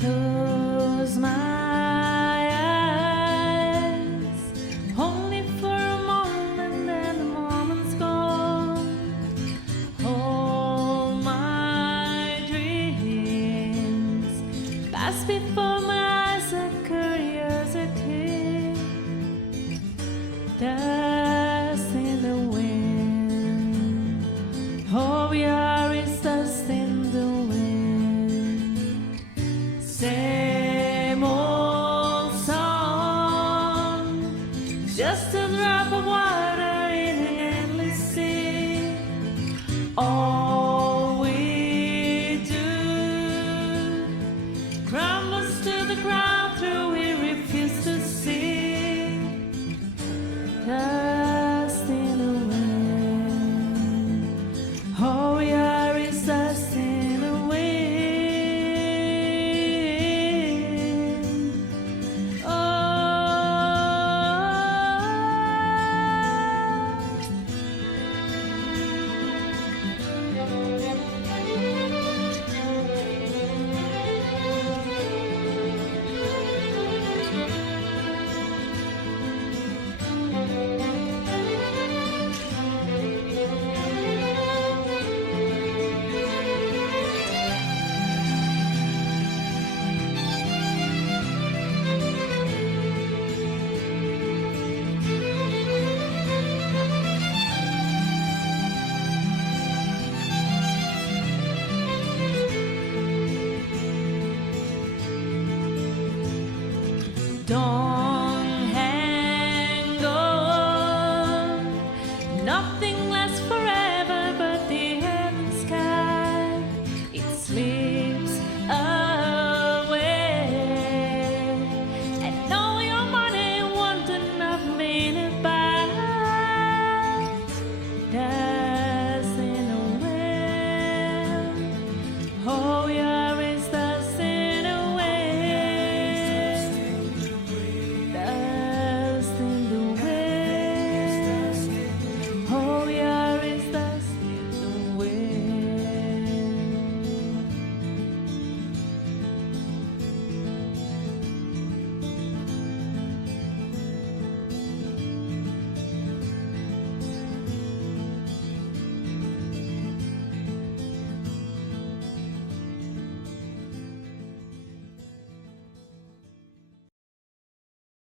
close my eyes, only for a moment, and the moment's gone. All my dreams pass before my eyes of curiosity. Dust in the wind, all we are is dust in the wind. Same old song, just a drop of water in an endless sea. All we do crumbles to the ground through we refuse to see. Dust in the wind, all we are is dust in the wind. Don't hang on, nothing